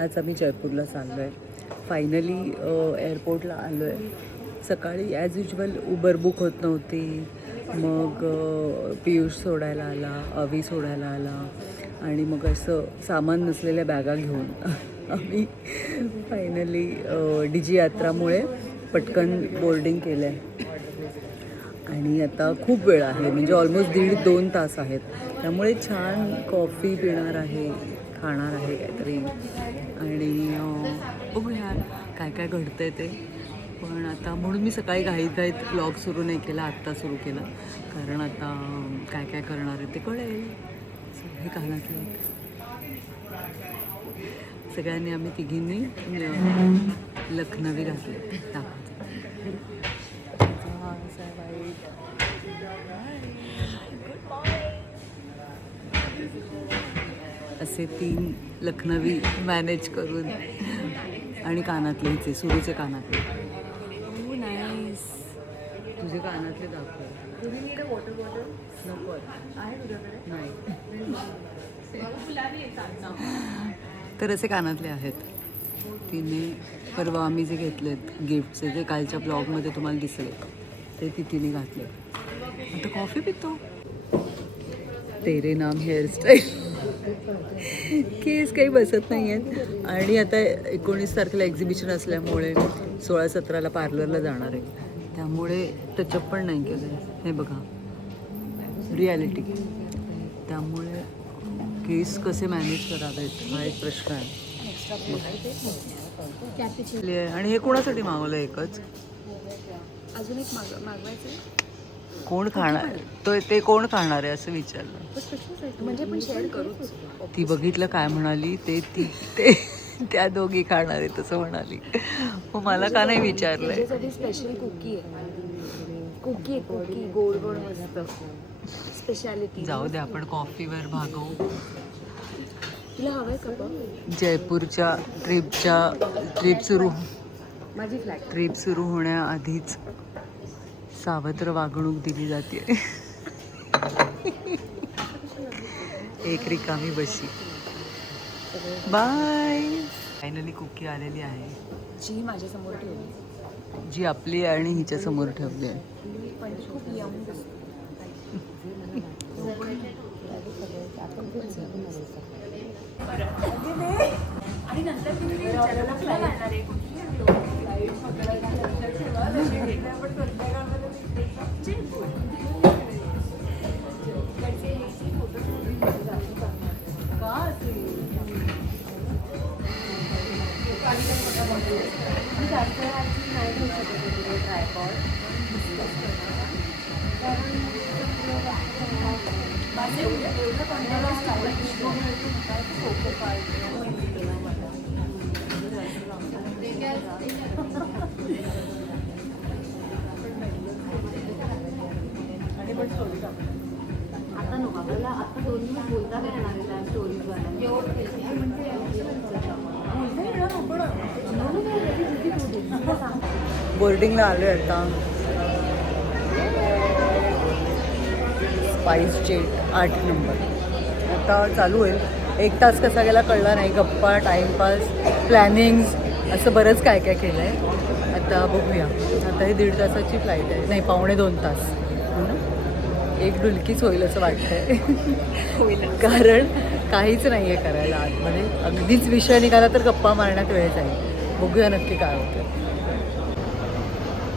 आज आम्ही जयपूरला चाललो आहे. फायनली एअरपोर्टला आलो आहे. सकाळी ॲज युजल उबर बुक होत नव्हती. मग पियुष सोडायला आला, अवी सोडायला आला आणि मग असं सामान नसलेल्या बॅगा घेऊन आम्ही फायनली DG यात्रामुळे पटकन बोर्डिंग केलं आहे. आणि आता खूप वेळ आहे, म्हणजे ऑलमोस्ट 1.5-2 तास आहेत. त्यामुळे छान कॉफी पिणार आहे, खाणार आहे काहीतरी आणि बघूया काय काय घडतं आहे ते. पण आता म्हणून मी सकाळी घाईत ब्लॉग सुरू नाही केला, आत्ता सुरू केला. कारण आता काय काय करणार आहे ते कळेल. हे कानातले सगळ्यांनी आम्ही तिघींनी लखनवी घातले. दाखवते असे 3 लखनवी मॅनेज करून आणि कानातले हिचे सुरूचे कानातले. हो नाईस. तुझे कानातले दाखव. नको नाही. तर असे कानातले आहेत. तिने परवा आम्ही जे घेतलेत गिफ्टचे, जे कालच्या ब्लॉगमध्ये तुम्हाला दिसले, ते तिने घातले. आता कॉफी पितो. तेरे नाम हेअरस्टाईल. केस काही बसत नाही आहेत. आणि आता 19 तारखेला एक्झिबिशन असल्यामुळे 16-17ला पार्लरला जाणार आहे. त्यामुळे टचअप पण नाही केलं. हे बघा रिॲलिटी. त्यामुळे केस कसे मॅनेज करावेत हा एक प्रश्न आहे. आणि हे कोणासाठी मागवलं? एकच अजून एक मागवायचं. कोण खाणार तो? ते कोण खाणार आहे असं विचारलं. म्हणजे पण शेअर करू. ती बघितलं काय म्हणाली ते ते त्या दोघी खाणार आहे तसं म्हणाली. मग मला का नाही विचारलंय? स्पेशल कुकी आहे. कुकी गोड गोड मस्त स्पेशालिटी. जाऊ दे, आपण कॉफीवर भागवू. तुला हवंय का? जयपूरच्या ट्रिप सुरू होण्याआधीच सावत्र वागणूक दिली जाते. एक रिकामी बशी. बाय. फायनली कुकी आलेली आहे, जी माझ्या समोर ठेवली, जी आपली आणि हिच्या समोर ठेवली आहे. पण खूप यम दिसते. आणि नंतर आता नको आपल्याला. आता 2 मिनिट बोलता नाही येणार स्टोरीज बोर्डिंगला आलो आहे आता. स्पाइस जेट 8 नंबर आता चालू होईल. 1 तास कसा गेला कळला नाही. गप्पा, टाईमपास, प्लॅनिंग्स, असं बरंच काय काय केलं आहे. आता बघूया. आता ही 1.5 तासाची फ्लाईट आहे. नाही, 2.25 तास. एक डुलकीच होईल असं वाटतंय. होईल, कारण काहीच नाही आहे करायला आतमध्ये. अगदीच विषय निघाला तर गप्पा मारण्यात वेळ जाईल. बघूया नक्की काय होतं.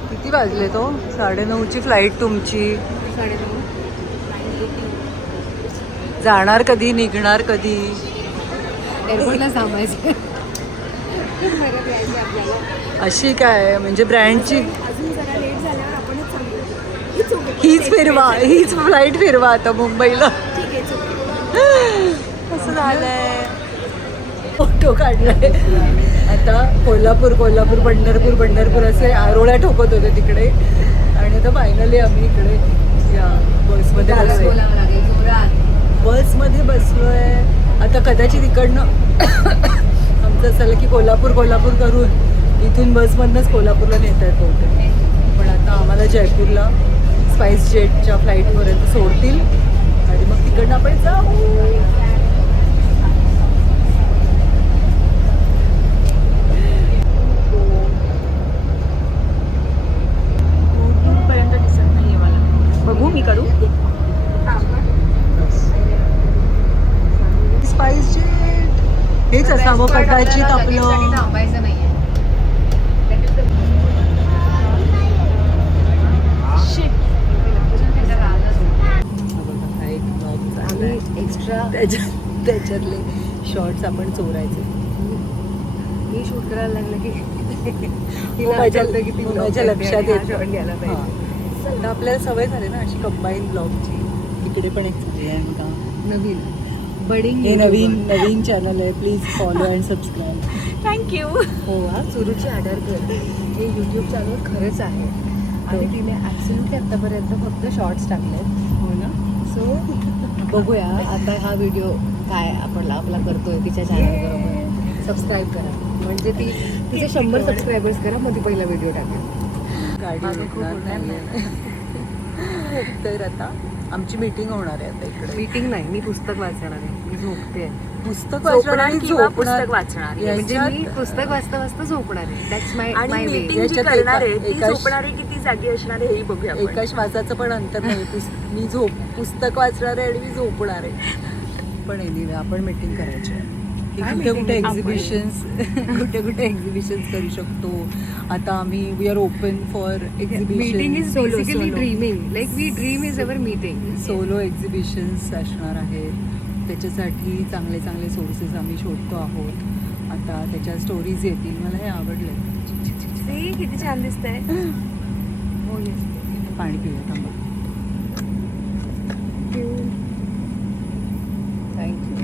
किती वाजले? तो 9:30ची फ्लाईट तुमची. 9:30. जाणार कधी, निघणार कधी? एअरपोर्टला थांबायचं. अशी काय म्हणजे ब्रँडची? अजून जरा लेट झाल्यावर आपणच सांगू. हीच फ्लाईट फिरवा आता मुंबईला. ठीक आहे. असं झालंय. फोटो काढलाय. आता कोल्हापूर पंढरपूर असे आरोळ्या ठोकत होते तिकडे. आणि आता फायनली आम्ही इकडे या बसमध्ये बसलोय. आता कदाचित इकडनं आमचं असं की कोल्हापूर करून इथून बसमधनंच कोल्हापूरला नेता येत होते. पण आता आम्हाला जयपूरला स्पाइस जेटच्या फ्लाईटपर्यंत सोडतील आणि मग तिकडनं आपण जाऊ. काहीच असावं कदाचित आपलं. थांबायचं नाहीये. हा एक vlog चाललाय. आम्ही एक्स्ट्रा त्याच्यातले शॉर्ट्स आपण चोरायचे. मी शूट करायला लागलं की माझ्या लक्षात येत घ्यायला पाहिजे. आता आपल्याला सवय झाली ना अशी कंबाईन ब्लॉगची. इकडे पण एक प्रियांका नवीन बडिंग हे नवीन चॅनल आहे. Please follow and subscribe. Thank you. हो हा सुरुची आडारकर हे यूट्यूब चॅनल खरंच आहे आणि तिने ॲब्सोल्युटली आत्तापर्यंत फक्त शॉर्ट्स टाकलेत. हो ना. सो बघूया आता हा व्हिडिओ काय आपला करतोय तिच्या चॅनलवर. सबस्क्राईब करा म्हणजे तिचे 100 सबस्क्रायबर्स करा मग ती पहिला व्हिडिओ टाकेल. गाडी उठणार नाहीये. तर आता आमची मीटिंग होणार आहे आता इकडे. मीटिंग नाही मी पुस्तक वाचणार आहे. मी झोपते. पुस्तक वाचणार आणि पुस्तक वाचणार म्हणजे मी पुस्तक वाचता वाचता झोपणार आहे. That's my way. करणार आहे ती झोपणार आहे की ती जागी असणार आहे हेही बघूया. एका श्वासाचं पण अंतर नाही. मी पुस्तक वाचणार आहे आणि मी झोपणार आहे. पण एनिवे आपण मीटिंग करायची आहे. कुठे एक्झिबिशन्स करू शकतो. आता आम्ही we are open for meeting is exhibition. Basically dreaming. Like we dream is our meeting. Solo exhibitions असणार आहेत. त्याच्यासाठी चांगले चांगले सोर्सेस आम्ही शोधतो आहोत. आता त्याच्या स्टोरीज येतील. मला हे आवडलं. किती छान दिसतंय. हो पाणी पिऊया थांबा. थँक्यू.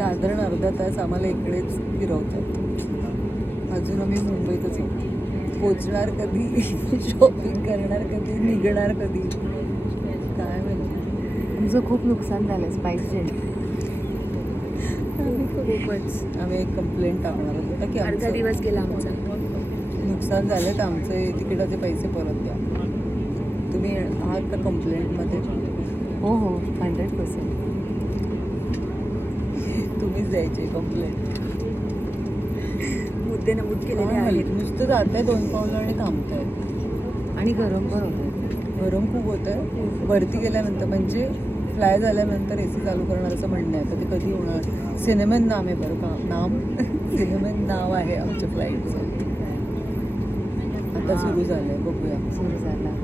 साधारण अर्धा तास आम्हाला इकडेच फिरवतात. अजून आम्ही मुंबईतच आहोत. पोचणार कधी, शॉपिंग करणार कधी, निघणार कधी काय माहिती. तुमचं खूप नुकसान झालं स्पाइस जेल. खूपच. आम्ही एक कंप्लेंट टाकणार होतो की अर्धा आमचं दिवस गेला आमचा. नुकसान झालं तर आमचे तिकिटाचे पैसे परत द्या. तुम्ही आहात का कंप्लेंटमध्ये? हो 100%. तुम्हीच द्यायचे कंप्लेंट. मुद्दे नमूद केलेले आहेत. नुसतं जात आहे 2 पावलं आणि थांबत आहे. आणि गरम पण होतं. गरम खूप होतं आहे. वरती गेल्यानंतर म्हणजे फ्लाय झाल्यानंतर AC चालू करणार असं म्हणणं आहे. तर ते कधी होणार? सिनेमन नाम आहे बरं का. सिनेमन नाव आहे आमच्या फ्लाईटचं. आता सुरू झालं आहे. बघूया. सुरू झाला.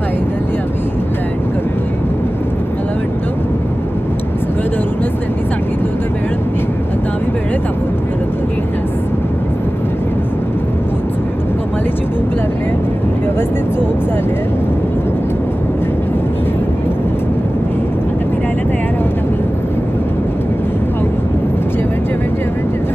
फायनली आम्ही लँड करतो. मला वाटतं सगळं धरूनच त्यांनी सांगितलं होतं वेळ. आता आम्ही वेळेत आहोत. खरं तर 1.5 तास पोचू. कमालीची भूक लागली आहे. व्यवस्थित झोप झाली आहे. आता फिरायला तयार आहोत आम्ही. जेवण जेवण जेवण जेवण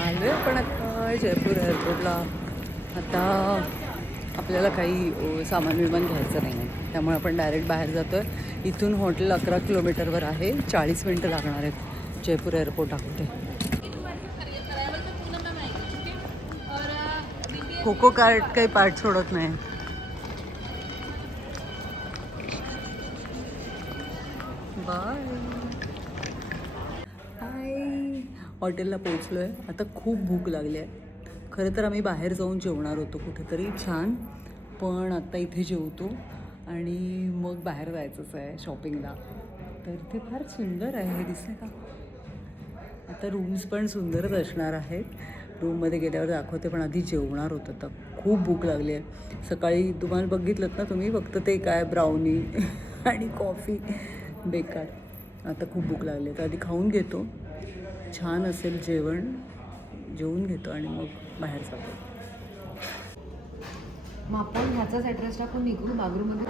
आलो आहे पण आता जयपूर एअरपोर्टला. आता आपल्याला काही सामान विमान घ्यायचं नाही आहे. त्यामुळे आपण डायरेक्ट बाहेर जातो आहे. इथून हॉटेल 11 किलोमीटरवर आहे. 40 मिनटं लागणार आहेत जयपूर एअरपोर्ट दाखवते. कोको कार्ट काही पार्ट सोडत नाही. बाय. हाय. हॉटेलला पोचलो आहे. आता खूप भूक लागली आहे. खरं तर आम्ही बाहेर जाऊन जेवणार होतो कुठेतरी छान. पण आता इथे जेवतो आणि मग बाहेर जायचंच आहे शॉपिंगला. तर इथे फार सुंदर आहे. हे दिसतं का? आता रूम्स पण सुंदरच असणार आहेत. रूममध्ये गेल्यावर दाखवते. पण आधी जेवणार होतं. तर खूप भूक लागली आहे. सकाळी तुम्हाला बघितलं ना तुम्ही फक्त ते काय ब्राउनी आणि कॉफी बेकार. आता खूप भूक लागली आहे. तर आधी खाऊन घेतो. छान असेल जेवण. जेवून घेतो आणि मग बाहेर जातो. मग अपन ह्याचाच ॲड्रेस टाकून निघू. बागरूमध्ये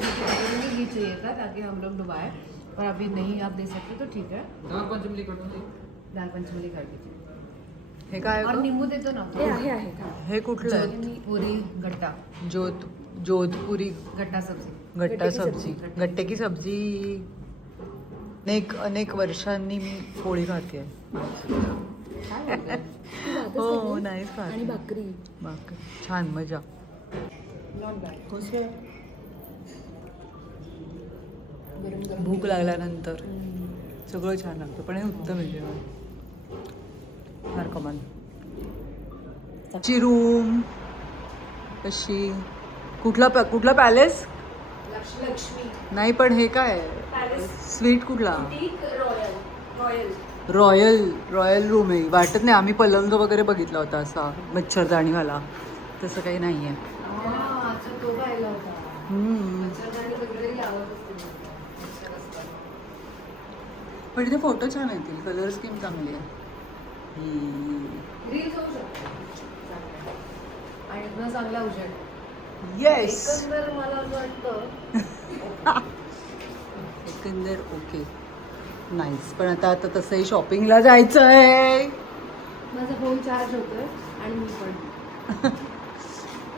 ही चाहिए था ताकि हम लोग दुबई. पर अभी नहीं आप दे सकते तो ठीक है. दाल पंचमली कर दीजिए. हे काय और नींबू देतो ना. आहे हे कुठलं आहे? पुरी गट्टा. जोधपुरी गट्टा सब्जी. गट्टा सब्जी. गट्टे की सब्जी. अनेक वर्षांनी मी पोळी खाते. काय बोलते? तू भातच हो खाते? नाहीच खात. आणि भाकरी. भाकरी. छान मजा. Not bad. गरम गरम भूक लागल्यानंतर हम्म. सगळं छान लागतं, पण हे उत्तम आहे जेवण. फार कमाल. ची रूम कशी, कुठला पॅलेस लक्ष्मी नाही, पण हे काय पॅलेस स्वीट कुठला? Royal royal. रॉयल रूम आहे. वाटत नाही, आम्ही पलंग वगैरे बघितला होता असा मच्छरदाणीवाला, तसं काही नाही आहे. अच्छा तो पाहिला होता. मच्छरदाणी वगैरे लावत असते. पण इथे फोटो छान येतील, कलर स्कीम चांगली आहे. रील्स होऊ शकते आणि पुन्हा चांगला उजेड. येस, एकंदर मला असं वाटतं एकंदर ओके, नाईस. पण आता तसंही शॉपिंगला जायचं आहे. माझा फोन चार्ज होतोय आणि मी पण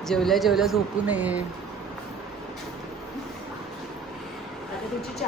जेवल्या झोपू नये. आता तुझी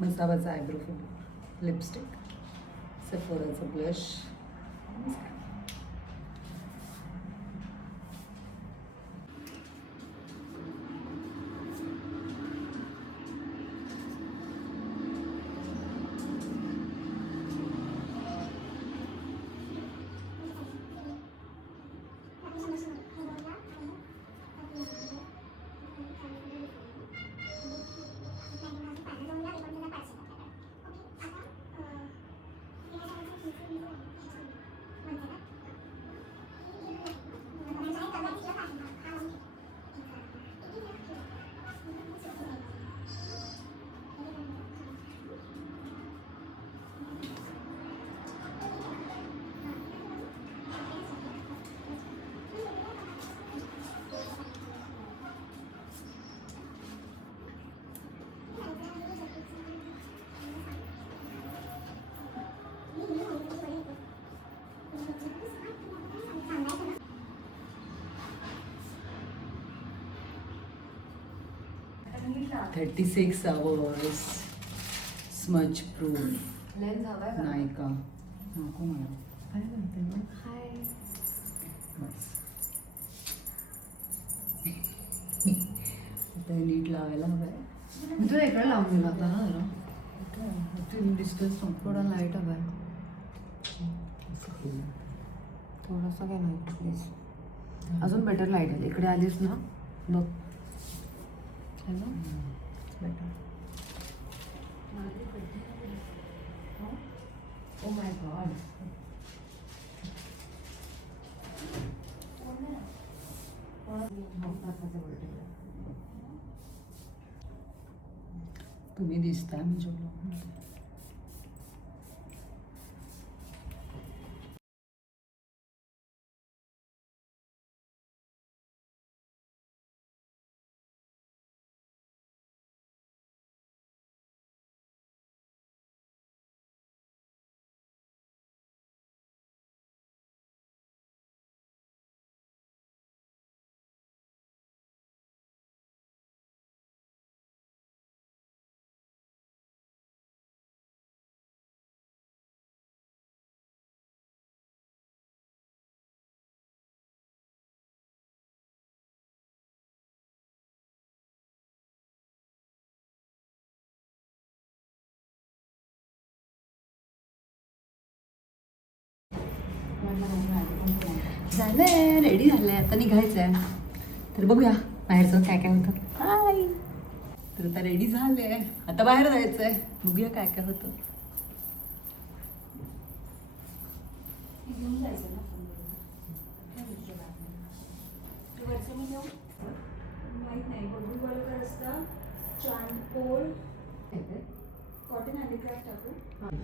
मसाबाचा आयब्रो फिलर, लिपस्टिक, सेफोराचं ब्लश. सांगितलं 36 hours स्मच प्रूफ. लेन्स हवाय का? नाही का? नको मला. काय म्हणते मग? हाय. बस. आता हे नीट लावायला हवंय. मी तुला इकडे लावून दिला होता ना जरा. डिस्टन्स थोडा लाईट हवाय. थोडासा काय नाही प्लीज. अजून बेटर लाईट आहे. इकडे आलीस ना बघ. बेटर. Oh my God. तुम्ही दिसताय मी जेवलो. झालंय, रेडी झालंय, आता निघायचंय. तर बघूया बाहेरचं काय काय होतं. हाय. तर आता रेडी झाले, आता बाहेर जायचंय, बघूया काय काय होतं.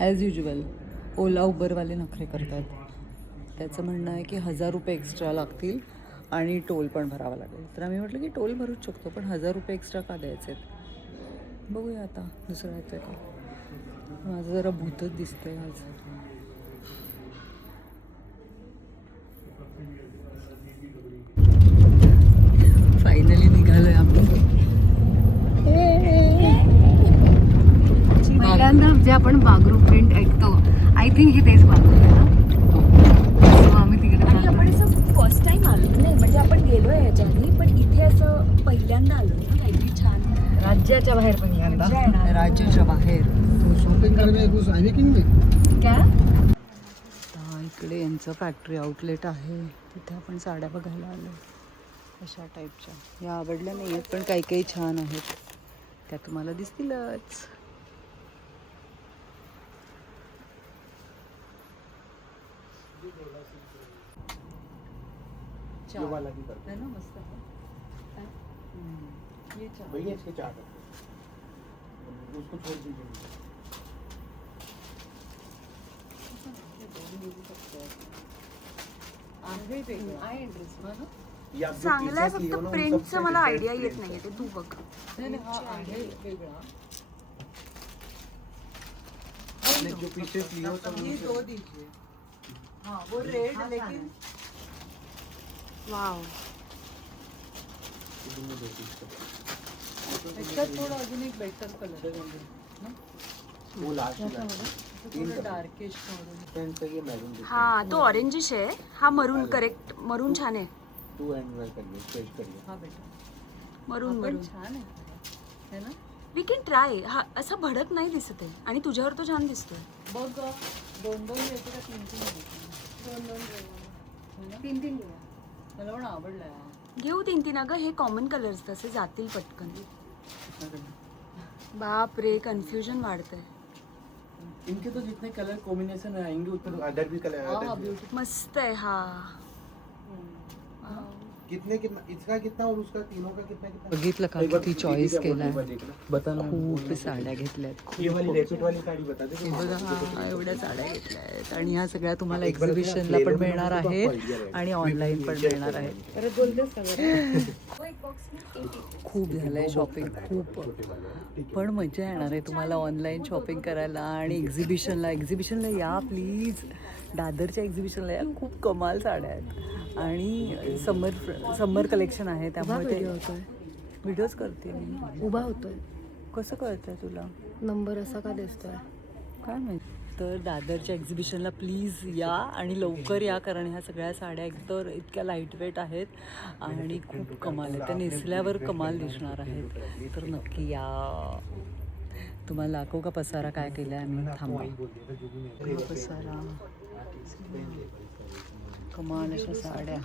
ॲज युजल ओला उबरवाले नखरे करतात. त्याचं म्हणणं आहे की 1000 रुपये एक्स्ट्रा लागतील आणि टोल पण भरावा लागेल. तर आम्ही म्हटलं की टोल भरूच शकतो, पण 1000 रुपये एक्स्ट्रा का द्यायचे आहेत. बघूया आता दुसरं येतं का. माझं जरा भूतच दिसतंय आज. फायनली निघालोय आम्ही. पहिल्यांदा जे आपण बागरू प्रिंट ऐकतो, आय थिंक हे तेच बागरू आहे ना. So आम्ही तिकडे आणि आपण असं फर्स्ट टाइम आलो नाही, म्हणजे आपण गेलोय याच्या आधी, पण इथे असं पहिल्यांदा आलो ना, काहीतरी छान राज्याच्या बाहेर पहिल्यांदा. मजा येणार. राज्याच्या बाहेर. काय आता इकडे यांचं फॅक्टरी आउटलेट आहे, तिथे आपण साड्या बघायला आलो. अशा टाईपच्या या आवडल्या नाही आहेत, पण काही काही छान आहेत, त्या तुम्हाला दिसतीलच. है ना, मस्त है. ये चार. भैया इसके 4 उसको छोड़ दीजिए. आहे वेगळं. आहे इंटरेस्ट ना. या जो चांगलं आहे, pieces लिए हो फक्त ना, उन प्रिंटचं सबसे मला different आयडिया येत print नाहीये, ते तू बघ. नाही नाही, हा आहे वेगळा. आपने जो पीसेस लिए हो सब ये उनसे- 2 दीजिए. हाँ वो रेड, लेकिन वाव. इधर में 2 पीस का. त्याच्यात थोडं अजून एक बेटर कलर आहे ना. वो लास्ट में थोडं डार्किश मरून. फ्रेंड से ये मैरून हा तो ऑरेंजिश आहे, हा मरून. करेक्ट, मरून छान आहे. टू एंड वेल करिए, स्ट्रेच करिए. हा बेटा, मरून पण मरून छान आहे है ना. We can try. हा असा भडक नाही दिसत आहे, आणि तुझ्यावर तो छान दिसतोय. बघ 2-2 घ्यायचे का 3-3 घ्यायचे. 3 मला पण आवडलाय हा. घेऊ 3 अगं, हे कॉमन कलर्स तसे जातील पटकन. बाप रे, कन्फ्युजन वाढतंय. इनके तो जितने कलर कॉम्बिनेशन आएंगे उतने अदर भी कलर हा आते हैं. ब्युटी. मस्त आहे हा. कितने कितना इसका कितना और उसका तीनों का कितना कितना. बघितलं का एक बार किती दीदी चॉईस क्या बोल केलाय. रही है, देखना. बताना. खूप साड्या घेतल्यात. ये वाली रैपिड वाली साड़ी बता दे. हे बघा, हा एवढ्या साड्या घेतल्या आहेत, आणि ह्या सगळ्या तुम्हाला एक बार एक्झिबिशनला आपल्याला पण play मिळणार लो आहेत idea रहेगा. आणि ऑनलाईन पण Share मिळणार करेंगे. आहेत. परत बोलतेस का बरं? खूप झालंय शॉपिंग, खूप. छोटे वाले हैं. ठीक है. पण मजा येणार आहे तुम्हाला ऑनलाईन शॉपिंग करायला आणि एक्झिबिशनला या प्लीज. दादरच्या एक्झिबिशनला या, खूप कमाल साड्या आहेत आणि समर कलेक्शन आहे, त्यामुळे व्हिडिओ ते होतोय, व्हिडिओज करते मी. उभा होतोय, कसं कळतंय तुला? नंबर असा का दिसतोय? काय माहिती. तर दादरच्या एक्झिबिशनला प्लीज या आणि लवकर या, कारण ह्या सगळ्या साड्या एकतर इतक्या लाईटवेट आहेत आणि खूप कमाल आहेत. त्या नेसल्यावर कमाल दिसणार आहेत, तर नक्की या. तुम्हाला दाखवू का पसारा काय केला आहे मी? थांबा. हा पसारा, कमाल अशा साड्या.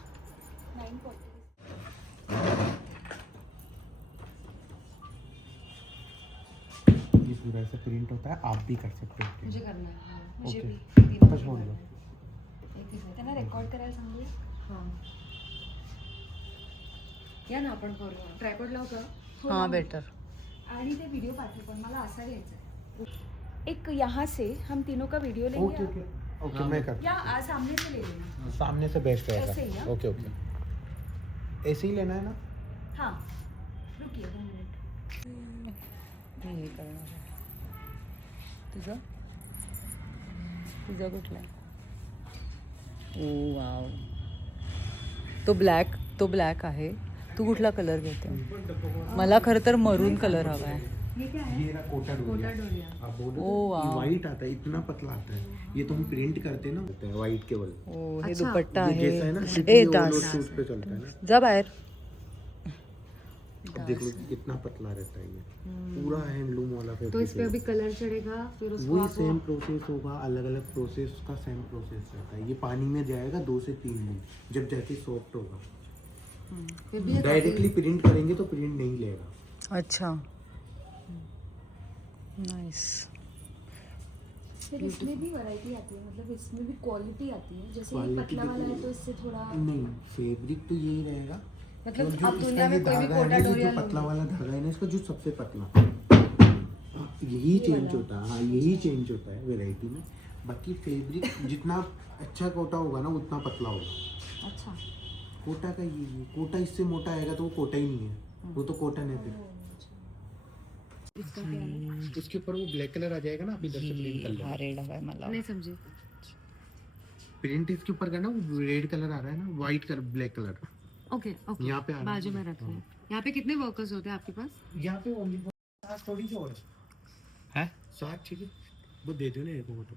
ये पूरा ऐसा प्रिंट होता है, आप भी कर सकते हो. मुझे करना है. मुझे ओके. भी. आता छोड़ दो. त्यांना रेकॉर्ड करायला सांगू. हां. या ना आपण करू. ट्रायपॉड लाव का? हां बेटर. आणि ते व्हिडिओ पाठव, पण मला असा घ्यायचा आहे. एक यहाँ से हम तीनों का वीडियो लेंगे. ओके ओके ओके मैं कर. या सामने से ले लेना. सामने से बेस्ट ऐसे ही, रहेगा. हाँ? Okay okay. ऐसे ही लेना है ना. हाँ, रुकिए 2 मिनट. मी हे करणार आहे. तुझा कुठला आहे? ओ वाव, तो ब्लॅक आहे. तू कुठला कलर घेते? मला खरं तर मरून कलर हवा आहे. ये ना कोटा डोरिया. आप बोलो ओ, वाव. वाइट आता है, इतना पतला आता है. ये तो हम प्रिंट करते हैं ना, वाइट केवल. ओ हे अच्छा. दुपट्टा ये जैसा है आहे. ना, ए सिटी डास, सूट पे चलता है ना. जा बाहेर. अब देख लो कितना पतला रहता है ये, पूरा हैंडलूम वाला तो फैब्रिक इस पे है। अभी कलर चढ़ेगा, फिर उसको वही आप सेम प्रोसेस होगा, अलग अलग प्रोसेस का सेम प्रोसेस रहता है। ये पानी में जाएगा 2 से 3 दिन, जब जाके सॉफ्ट होगा। फिर भी ये डायरेक्टली प्रिंट करेंगे तो प्रिंट नहीं लेगा। अच्छा, नाइस। फिर इसमें भी वैरायटी आती है, मतलब इसमें भी क्वालिटी आती है। जैसे ये Quality पतला वाला है तो इससे थोड़ा नहीं, फैब्रिक तो यही रहेगा। मतलब जो आप इसका दुनिया में ये कोई भी धागा है ना, कोटा ये जो डोरिया पतला लो। वाला धागा है ना, इसका जो सबसे पतला, यही चेंज होता है। हाँ, यही चेंज होता है वैरायटी में। बाकी फैब्रिक जितना अच्छा कोटा होगा ना उतना पतला होगा। अच्छा। कोटा का ये कोटा इससे मोटा आएगा तो वो कोटा ही नहीं है, वो तो कॉटन है फिर। इसका क्या है? इसके ऊपर वो ब्लैक कलर आ जाएगा ना, आप इधर से प्रिंट कर हा लेना। रेड हवाय मला. नहीं समझी। प्रिंट इसके ऊपर करना, वो रेड कलर आ रहा है ना, white colour, black colour okay okay, यहाँ पे आ रहा है। बाजू में रख लें। यहाँ पे कितने वर्कर्स होते हैं आपके पास? यहाँ पे ओनली 7 थोड़ी सी और है 7, ठीक है, वो दे दो ना एक वो तो।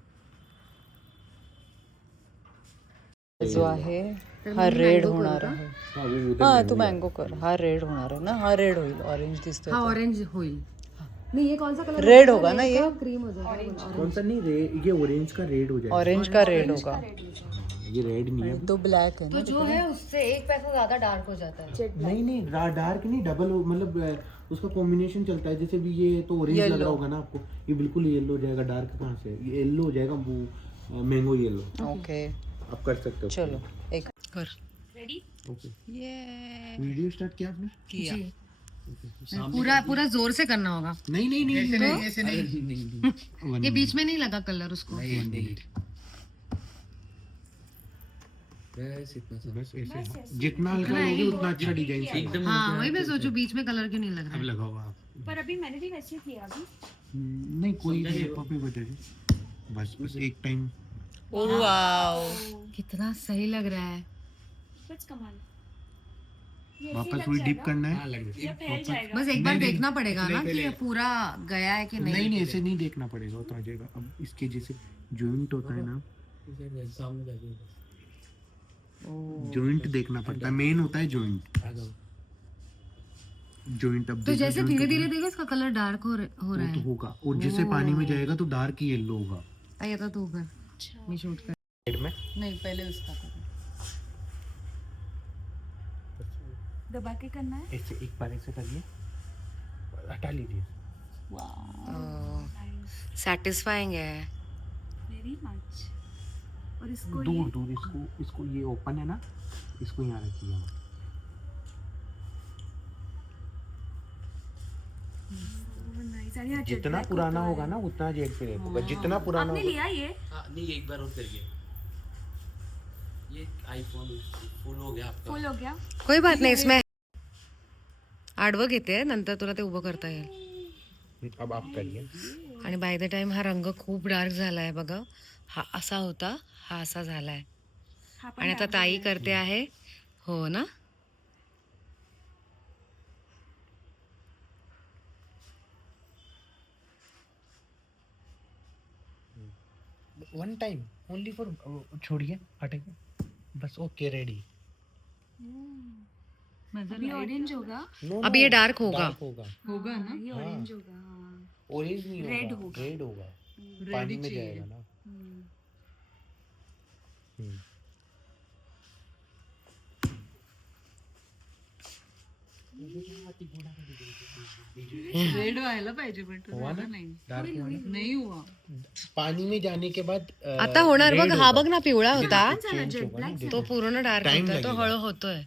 जो आहे तर हा मी रेड mango करू होणार का? आहे. हाँ वो उधर हा mango तू है। मँगो कर. हा रेड होणार आहे ना, हा रेड होईल. ऑरेंज दिसतोय हाँ तो. ऑरेंज होईल. नहीं ये कौन सा कलर Red होगा ना ये? क्रीम हो जाएगा। कौन सा नहीं, ये ऑरेंज का रेड हो जाएगा। ऑरेंज का रेड होगा. ये रेड नहीं है। तो ब्लॅक आहे तो ना. जो है उससे 1 पैसा ज्यादा डार्क हो जाता है। नहीं नहीं, डार्क नहीं, डबल मतलब उसका कॉम्बिनेशन चलता है। जैसे भी ये तो ऑरेंज लग रहा होगा ना आपको, ये बिल्कुल येलो हो जाएगा। डार्क कहाँ से, ये येलो हो जाएगा, वो मैंगो येलो। ओके आप कर सकते हो। चलो एक कर. रेडी? ओके, ये वीडियो स्टार्ट किया आपने? किया. पूरा पूरा जोर से करना होगा। नहीं नहीं नहीं, ऐसे नहीं। ये बीच में नहीं लगा कलर उसको। बस ऐसे जितना हल्का लोगे उतना अच्छा डिजाइन एकदम। हाँ वही मैं सोचू बीच में कलर क्यों नहीं लग रहा अब है। लगाओ आप। पर अभी मैंने भी वैसे किया अभी। नहीं कोई पे बता दे, बस एक टाइम। वाव. कितना सही लग रहा है। कुछ कमाल। वापस वही डिप करना है। ये फैल जाएगा। बस एक बार देखना पड़ेगा ना कि ये पूरा गया है कि नहीं। नहीं नहीं, ऐसे नहीं देखना पड़ेगा, उतना आ जाएगा। अब इसके जैसे जॉइंट होता है ना, जॉइंट देखना पड़ता है। मेन होता है जॉइंट। जॉइंट अब तो जैसे धीरे धीरे देखो इसका कलर डार्क हो रहा वो है। तो होगा, और जैसे पानी में जाएगा तो डार्क येलो होगा। आया था तू कर, मैं शूट कर। साइड में नहीं पहले उसका करो. दबा के करना है। ऐसे एक बार ऐसे करिए, हटा लीजिए। सेटिस्फाइंग है। Very much. और इसको दूर दूर इसको ये ओपन है ना, इसको यहाँ रखिए। नाइस। अरे यार जितना पुराना होगा ना उतना जेट पे होगा, जितना पुराना आपने होगा। लिया ये? नहीं एक बार और करिए। ये आईफोन फुल हो गया आपका। फुल हो गया? कोई बात नाही इसमें आडवं घेते नंतर तुला ते उभं करता येईल. अब आप करिए। आणि बाय द टाइम हा रंग खूप डार्क झालाय बघा. हा असा होता, हा असा झालाय. हा पण आणि आता ताई करते आहे. हो ना. वन टाइम ओनली फॉर, छोड़िए हटेगा बस। Okay ready. अभी ऑरेंज होगा। अब ये डार्क होगा. होगा ना. ये ऑरेंज होगा। हाँ। ऑरेंज नहीं Red होगा, होगा। रेड होगा। पानी में जाएगा ना। रेड व्हायला पाहिजे पण तो झाला नाही. नाही हुआ. पानी में जाने के बाद आता होणार बघ. हा बघ ना पिवळा होता चेंज होगा ना। तो पूर्ण डार्क Time होता, तो लगेगा. हळू होतोय.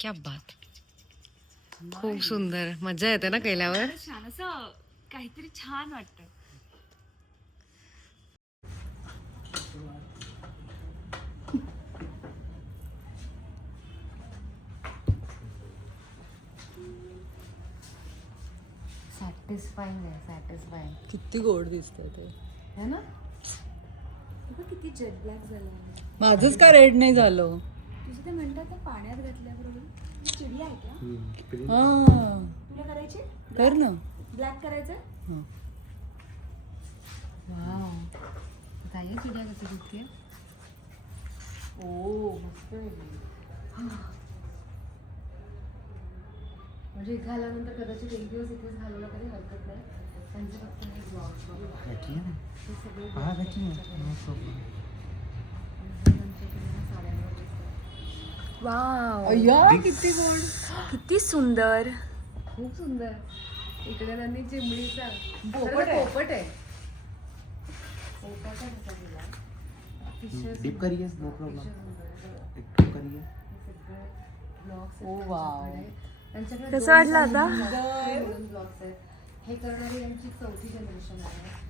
क्या बात. खूप सुंदर. मजा येते ना केल्यावर. छान असं काहीतरी छान वाटतं. सॅटिस्फाईंग आहे, सॅटिस्फाईंग किती गोड दिसतंय ते. है ना. बघ किती जेट ब्लॅक झाला. माझंच का रेड नाही झालं. तुझं ते म्हणतात ना पाण्यात घातल्याबरोबर चिडिया आहे का? हा तुला करायची? कर ना. ब्लॅक करायचं? हा. वाव. ताई चिडिया कशी दिसते. ओ मस्त आहे. म्हणजे इथे आल्यानंतर कदाचित एक दिवस इथेच घालवला तरी हरकत नाही. त्यांचे फक्त हे ब्लॉग्स रखिए ना, हे सगळे हाँ रखिए, नो प्रॉब्लम. साड्यांवर दिसतात. वाव अय्या किती गोड, किती सुंदर. खूप सुंदर. इकडे त्यांनी चिमणीचा पोपट आहे. पोपट आहे. पोपटाचा ह्याचा दिला. अतिशय डिप सुंदर. करिए, नो प्रॉब्लम. अतिशय सुंदर. एक डिप करिए. हे सगळे ब्लॉग्स ओ वाव. त्यांच्याकडे कसं वाटलं आता? ब्लॉग्स आहेत. हे करणारी यांची 4थी जनरेशन आहे.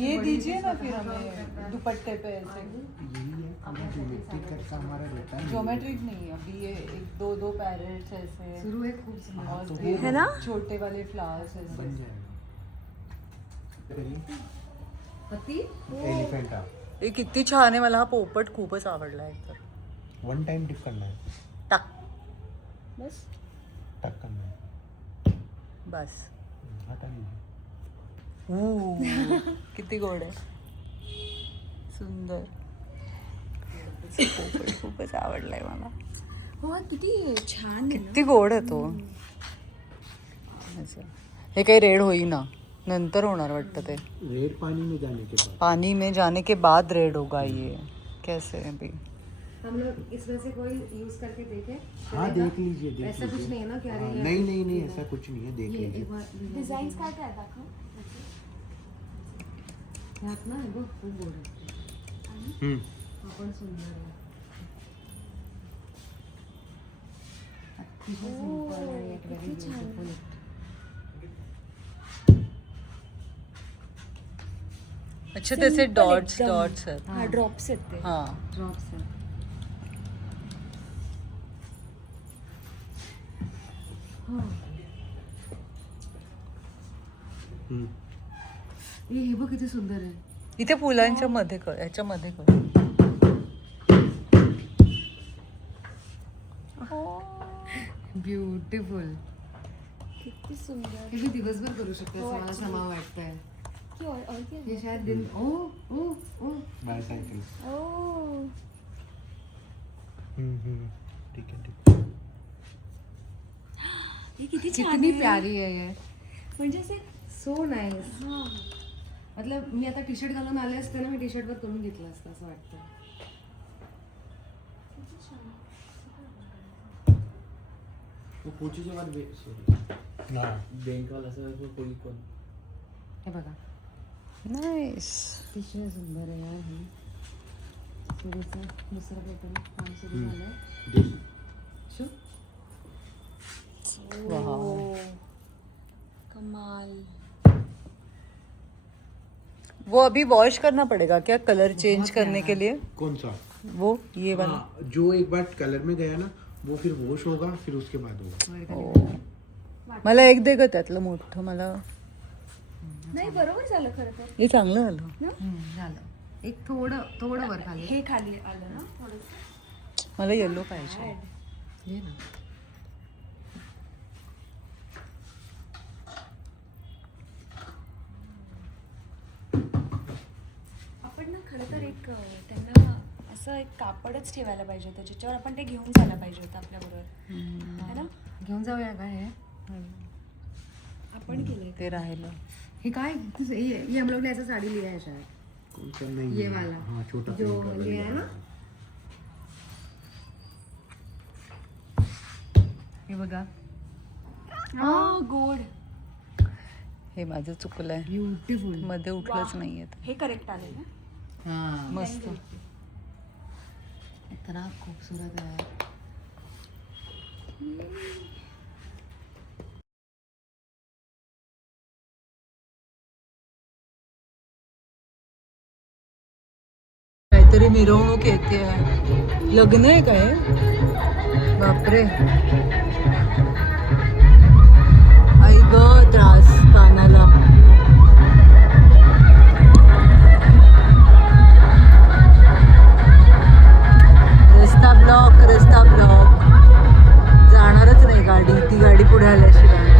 ये वडील दीजिए ना स्वतः फिर vlog हमें करतात. दुपट्टे पे ऐसे. यही है हमें ज्योमेट्रिक करके हमारा रहता है. ज्योमेट्रिक नहीं, अभी ये एक दो पैरेट्स ऐसे सुरू आहे खूप सुंदर. हाँ, तो ये वो है ना? छोटे वाले फ्लावर्स ऐसे. बन जाएगा. करिए. पती एलिफेंट आप हे किती छान आहे. मला हा पोपट खूपच आवडला एकतर. वन टाइम डिप करना है. टाक बस टक करना है. बस. हटा लीजिए. किती गोड आहे. सुंदर. पोपट खूपच आवडलाय मला. हो किती छान आहे ना. किती गोड आहे तो. असं. हे काही रेड होईना, नंतर होणार वाटतं ते. रेड पानी में जाने के बाद. पानी में जाने के बाद रेड होगा ये. कैसे है अभी. हम लोग इसमें से कोई यूज करके देखें. हाँ देख लीजिए, देख ऐसा कुछ लीजिए. नहीं है ना कि अरे हाँ, यार, नहीं नहीं नहीं ऐसा कुछ नहीं है, देख ये लीजिए. एक बार डिझाईन्स काय काय दाखव. ह्यात ना हे बघ खूप गोड आहे. हा पण सुंदर आहे. अतिशय सिंपल आणि एक very beautiful. अच्छा त्याचे Simple डॉट्स एकदम. डॉट्स आहेत. हा ड्रॉप्स आहेत ते. हा. ड्रॉप्स आहे. हे बघ किती सुंदर आहे. इथे फुलांच्या मध्ये कर, ह्याच्यामध्ये कर. ब्युटिफुल. किती सुंदर. हे मी दिवसभर करू शकते असं मला समा वाटतंय. की और क्या हे है? शायद दिन ओ ओ ओ बायसाइकिल. ओ ठीक है ठीक है. हे किती छान कितनी आहे. प्यारी आहे हे. म्हणजे असे सो नाईस. हा मतलब मी आता टी शर्ट घालून आले असते ना, मी टी शर्ट वर करून घेतलं असतं असं वाटतं. वो पूछे बाद सॉरी हाँ बैंक वाला सर वो कोई कौन हे बघा नाईस. अतिशय सुंदर आहे यार हे. सुरूचं दुसरं काहीतरी काम सुरू झालंय. देख. Show wow. कमाल. वो अभी वॉश करना पड़ेगा क्या, कलर चेंज करने के लिए. कौन सा. वो ये वाला. हाँ, जो एक बार कलर में गया ना वो फिर वॉश होगा, फिर उसके बाद होगा. ओ. मला एक दे ग त्यातलं मोठं. मला नाही बरोबर झालं खरं तर. हे चांगलं झालं. झालं. एक थोडं वर खाली हे खाली आलं ना थोडंसं. मला येलो पाहिजे. ये ना. आपण ना खरं तर एक त्यांना असं एक कापडच ठेवायला पाहिजे होतं ज्याच्यावर आपण ते घेऊन जायला पाहिजे होतं आपल्याबरोबर है ना. घेऊन जाऊया का हे. आपण केलंय. ते राहिलं. हे काय ये हम लोग ने ऐसा साड़ी लिया है शायद. कौन सा नहीं ये है. वाला. हाँ छोटा जो print वाला लिया है ना. हे बघा गोड. हे माझं चुकलंय. ब्युटिफुल. मध्ये उठलंच नाहीये ते. हे करेक्ट आले ना. हा मस्त. इतना खूबसूरत है. काहीतरी मिरवणूक येते. लग्न आहे काय. बापरे. आई ग त्रास कानाला. रस्ता ब्लॉक. जाणारच नाही गाडी. ती गाडी पुढे आल्याशिवाय.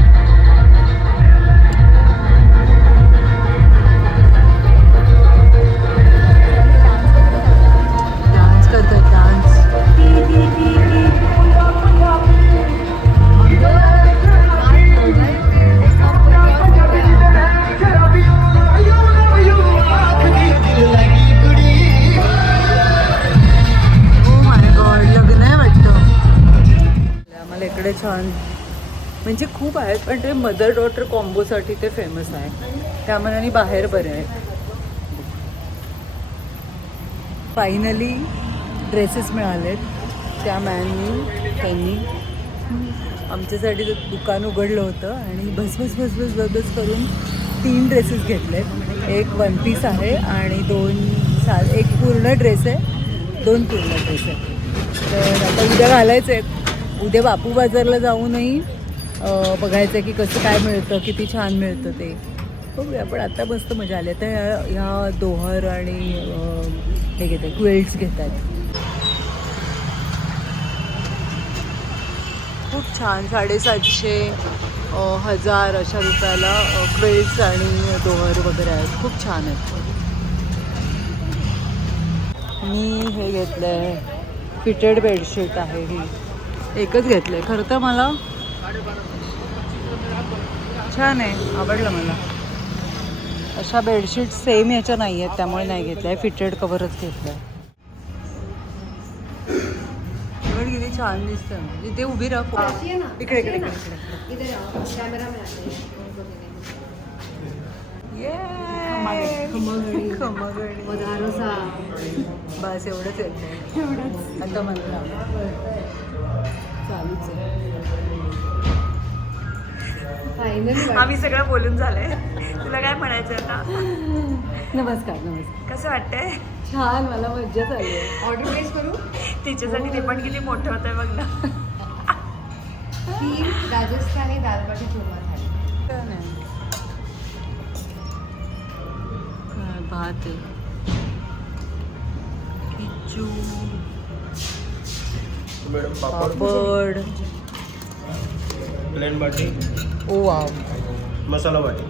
डान्स करतात. डान्स. छान, म्हणजे खूप आहेत पण ते मदर डॉटर कॉम्बोसाठी ते फेमस आहे. त्या मनाने बाहेर बरे आहेत. फायनली ड्रेसेस मिळालेत. त्या त्यांनी आमच्यासाठी ते दुकान उघडलं होतं आणि बस करून 3 ड्रेसेस घेतलेत. एक 1 पीस आहे आणि 2 एक पूर्ण ड्रेस आहे, 2 पूर्ण ड्रेस आहे. तर आता उद्या घालायचे आहेत. उद्या बापू बाजारला जाऊनही बघायचं आहे की कसं काय मिळतं, किती छान मिळतं ते बघूया. पण आता मस्त मजा आली. आता ह्या दोहर आणि हे घेत आहे, क्वेल्ट्स घेत आहेत. खूप छान 750, 1000 अशा रुपयाला क्वेल्ट्स आणि दोहर वगैरे आहेत. खूप छान आहेत. मी हे घेतलं आहे, फिटेड बेडशीट आहे. ही एकच घेतलं आहे. खरं तर मला छान आहे, आवडलं मला. अशा बेडशीट सेम याच्या नाही आहेत त्यामुळे नाही घेतलं आहे. फिटेड कवरच घेतलं आहे. किती छान दिसतं. इथे उभी राहा. इकडे इकडे इकडे बस एवढंच येतं. आता मला चालूच आहे. आम्ही सगळं बोलून झालंय. तुला काय म्हणायचं आता? नमस्कार. कसं वाटतंय? छान, मला मज्जा चालली आहे. ऑर्डर प्लेस करू? तिच्यासाठी ते पण किती मोठं होत आहे बघ ना. ही राजस्थानी दाल बाटी चूरमा थाळी. भात आहे, खिचू, मैडम पापड, प्लेन बाटी, ओ वाव, मसाला बाटी,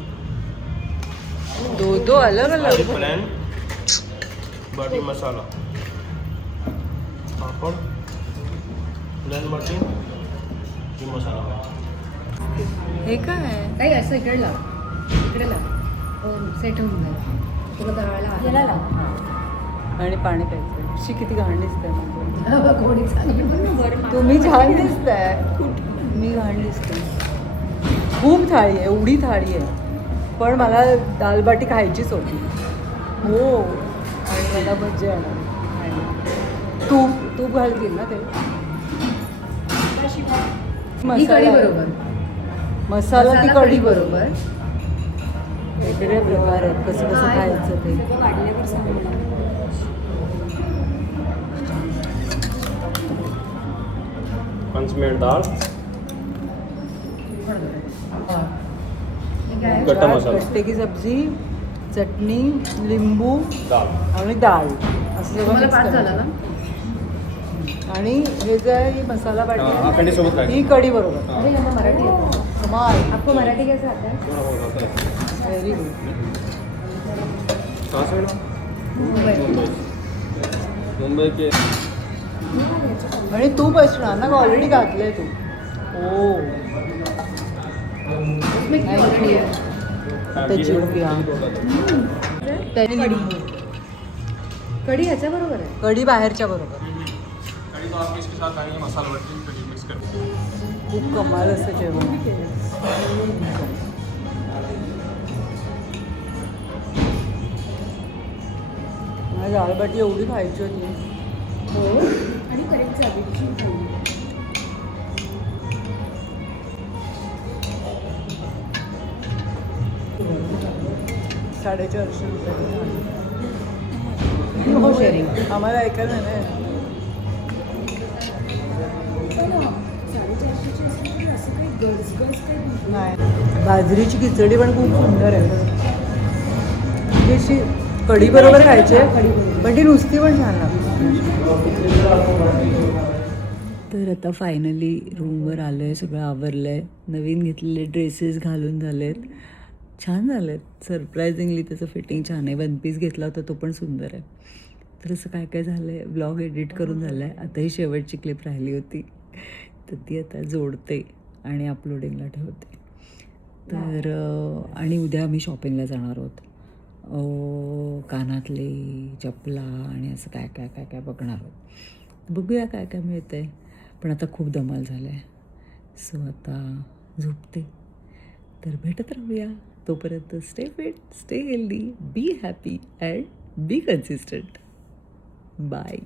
दो अलग अलग. प्लेन बाटी मसाला, पापड़, प्लेन बाटी, मसाला बाटी. हे काय आहे? काही असं इकडे लाव. सेट होऊन जाईल. तुला दरवायला आणि पाणी प्यायचं. अशी किती घाण दिसतंय. कोणी चांगली. तुम्ही छान दिसताय. मी घाण दिसते. खूप थाळी आहे, एवढी थाळी आहे. पण मला दालबाटी खायचीच होती. हो, आणि मला भजी येणार. आणि तूप घालतील ना ते. ही कढी बरोबर. मसाला ती कढी बरोबर. वेगवेगळे प्रकार आहेत, कसं खायचं ते. पंचमेल दाल, गट्टा मसाला, गट्टे की सब्जी, चटणी, लिंबू दाल आणि डाळ असं सगळं तुम्हाला mix 5 झाला करायचं. ना? आणि हे जे आहे ही मसाला हा, बाटी पेंडी सोबत आहे, खायचं. ही कढी बरोबर. अरे यांना मराठी येतं. कमाल, आपको मराठी कैसे आता है? Very good. मुंबई के आणि तूप असणार ना, ऑलरेडी घातलंय तू. ओ उसमें क्यों ऑलरेडी है? त्याची उभी त्याने लिंबू. कढी ह्याच्या बरोबर आहे. कढी बाहेरच्या बरोबर. कड़ी तो आपके इसके साथ आएंगे, मसाला बाटी कड़ी मिक्स करके. खूप कमाल असं जेवण. मला दालबाटी एवढी खायची होती. हो, आणि करेक्ट चालू. 450 रुपये. हो, शेअरिंग. आम्हाला ऐकायला नाही. नाही, बाजरीची खिचडी पण खूप सुंदर आहे. म्हणजे अशी कढी बरोबर खायची आहे, पण ती नुसती पण छान लागते. तर आता फायनली रूमवर आलो आहे, सगळं आवरलं आहे. नवीन घेतलेले ड्रेसेस घालून झालेत, छान झालं आहेत. सरप्रायझिंगली त्याचं फिटिंग छान आहे. 1 पीस घेतला होता तो पण सुंदर आहे. तर असं काय काय झालं आहे. ब्लॉग एडिट करून झालं आहे. आता ही शेवटची क्लिप राहिली होती, तर ती आता जोडते आणि अपलोडिंगला ठेवते. तर आणि उद्या आम्ही शॉपिंगला जाणार आहोत. कानातले, चपला आणि असं काय काय काय काय बघणार आहोत. बघूया काय काय मिळतं आहे. पण आता खूप धमाल झालं आहे. सो आता झोपते. तर भेटत राहूया. तोपर्यंत stay fit, stay healthy, be happy and be consistent. Bye.